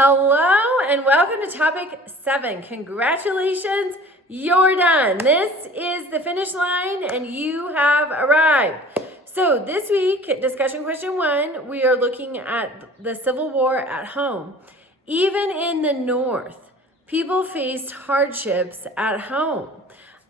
Hello and welcome to topic 7. Congratulations, you're done. This is the finish line and you have arrived. So this week, discussion question 1, we are looking at the Civil War at home. Even in the North, people faced hardships at home.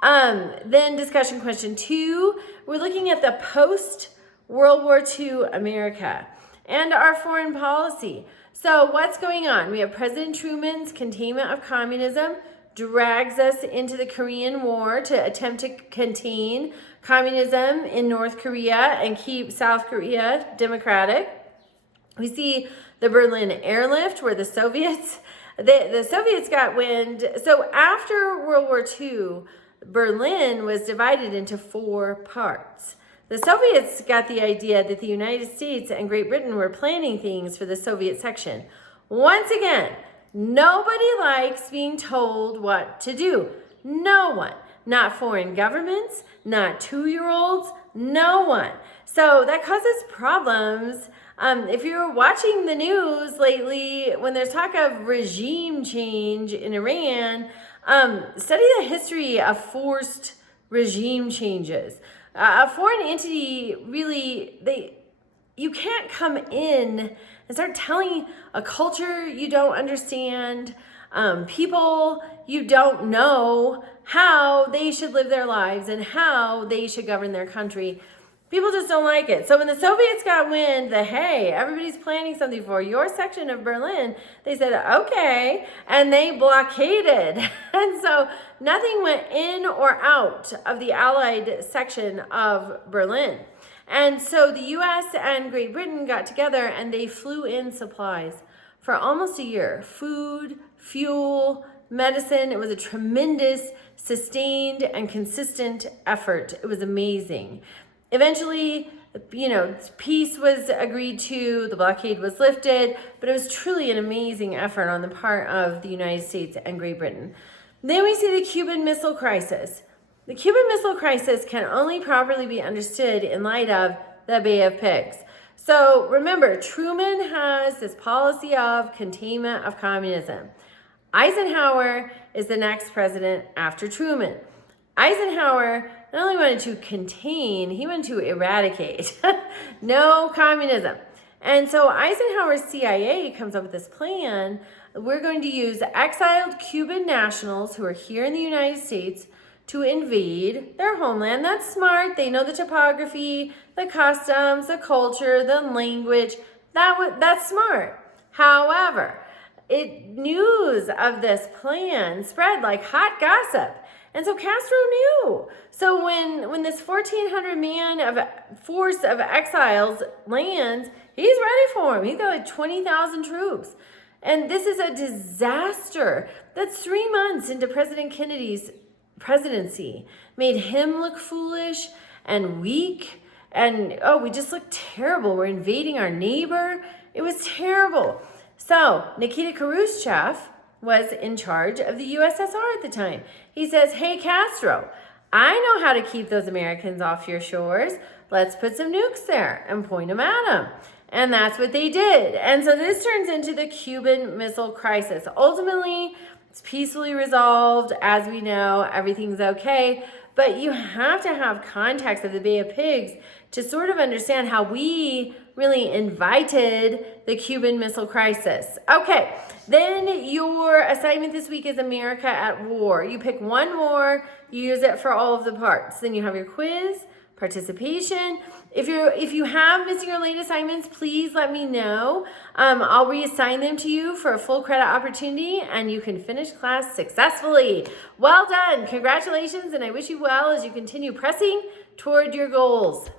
Then discussion question 2, we're looking at the post-World War II America and our foreign policy. So what's going on? We have President Truman's containment of communism drags us into the Korean War to attempt to contain communism in North Korea and keep South Korea democratic. We see the Berlin airlift where the Soviets got wind. So after World War II, Berlin was divided into 4 parts. The Soviets got the idea that the United States and Great Britain were planning things for the Soviet section. Once again, nobody likes being told what to do. No one. Not foreign governments, not 2-year-olds, no one. So that causes problems. If you're watching the news lately, when there's talk of regime change in Iran, study the history of forced regime changes. A foreign entity, really, you can't come in and start telling a culture you don't understand, people you don't know how they should live their lives and how they should govern their country. People just don't like it. So when the Soviets got wind that, hey, everybody's planning something for your section of Berlin, they said, okay, and they blockaded. And so nothing went in or out of the Allied section of Berlin. And so the US and Great Britain got together and they flew in supplies for almost a year. Food, fuel, medicine. It was a tremendous, sustained, and consistent effort. It was amazing. Eventually, peace was agreed to, the blockade was lifted, but it was truly an amazing effort on the part of the United States and Great Britain. Then we see the Cuban Missile Crisis. The Cuban Missile Crisis can only properly be understood in light of the Bay of Pigs. So remember, Truman has this policy of containment of communism. Eisenhower is the next president after Truman. Eisenhower not only wanted to contain, he wanted to eradicate. No communism. And so Eisenhower's CIA comes up with this plan. We're going to use exiled Cuban nationals who are here in the United States to invade their homeland. That's smart. They know the topography, the customs, the culture, the language. That's smart. However, news of this plan spread like hot gossip. And so Castro knew. So when this 1,400 man force of exiles lands, he's ready for him. He's got like 20,000 troops. And this is a disaster. That's 3 months into President Kennedy's presidency. Made him look foolish and weak. And, we just look terrible. We're invading our neighbor. It was terrible. So Nikita Khrushchev was in charge of the USSR at the time. He says, hey, Castro, I know how to keep those Americans off your shores. Let's put some nukes there and point them at them. And that's what they did. And so this turns into the Cuban Missile Crisis. Ultimately, it's peacefully resolved. As we know, everything's okay. But you have to have context of the Bay of Pigs to sort of understand how we really invited the Cuban Missile Crisis. Okay, then your assignment this week is America at War. You pick one more, you use it for all of the parts. Then you have your quiz, participation. If you have missing or late assignments, please let me know. I'll reassign them to you for a full credit opportunity and you can finish class successfully. Well done. Congratulations, and I wish you well as you continue pressing toward your goals.